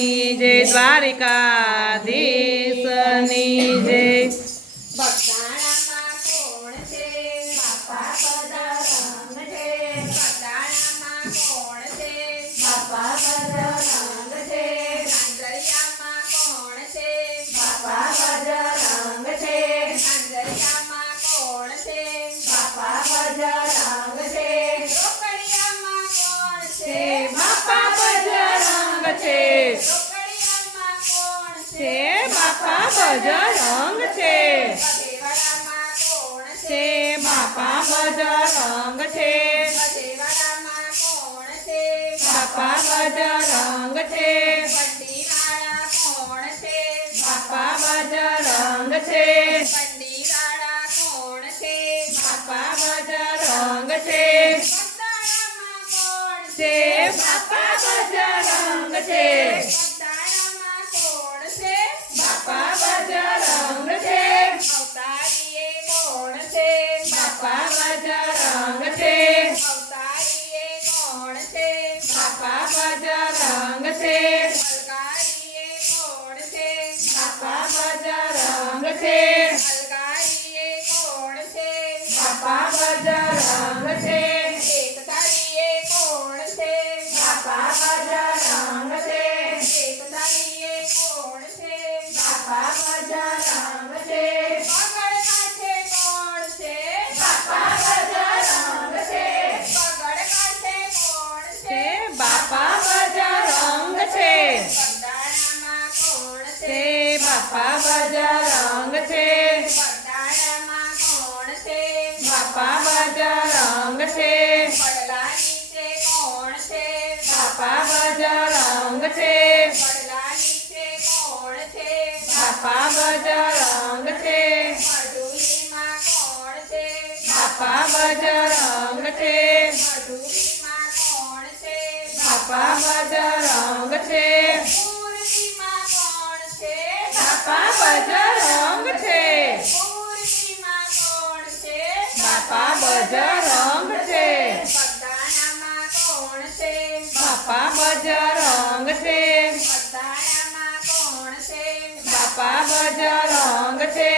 ની જય, દ્વારિકાધીશની જય। બગદાણામાં કોણ છે? બાપા બજરંગ છે। બગદાણામાં કોણ છે? બાપા બજરંગ છે। નાંદરિયામાં કોણ છે? બાપા બજરંગ છે। નાંદરિયામાં કોણ છે? બાપા બજરંગ છે। રોકડિયામાં કોણ છે? બાપા બજરંગ છે। રોકડિયામાં કોણ છે? બાપા બજરંગ છે। બગેવાડામાં કોણ છે? બાપા બજરંગ છે। બગેવાડામાં કોણ છે? બાપા બજરંગ છે। બંડીવાળા કોણ છે? બાપા બજરંગ છે। બંડીવાળા કોણ છે? બાપા બજરંગ છે। બગદાણામાં કોણ બાપા બજરંગ છે। બગદાણામાં કોણ છે? બાપા બજરંગ છે। અવતારીએ કોણ છે? બાપા બજરંગ છે। અવતારીએ કોણ છે? બાપા બજરંગ છે। અલકારીએ કોણ છે? બાપા બજરંગ છે। અલકારીએ કોણ છે? બાપા બજરંગ છે। એકતાલીએ કોણ છે? બાપા બજરંગ છે। એકતાલીએ કોણ છે? બાપા બજરંગ છે। પગડ કાઠે કોણ છે? બાપા બજરંગ છે। પગડ કાઠે કોણ છે? બાપા બજરંગ છે। બગદાણામાં કોણ છે? બાપા બજરંગ છે। બગદાણામાં કોણ છે? બાપા બજરંગ છે। પડલા નીચે કોણ છે? બાપા બજરંગ છે। પડલા નીચે કોણ છે? બાપા બજરંગ છે। મઢુલીમાં કોણ છે? બાપા બજરંગ છે। મઢુલીમાં કોણ છે? બાપા બજરંગ છે। પૂર્વીમાં કોણ છે? બાપા બજરંગ છે। પૂર્વીમાં કોણ છે? બાપા બજરંગ છે। બગદાણામાં કોણ છે? બાપા બજરંગ છે। બગદાણામાં કોણ છે? બાપા બજરંગ છે।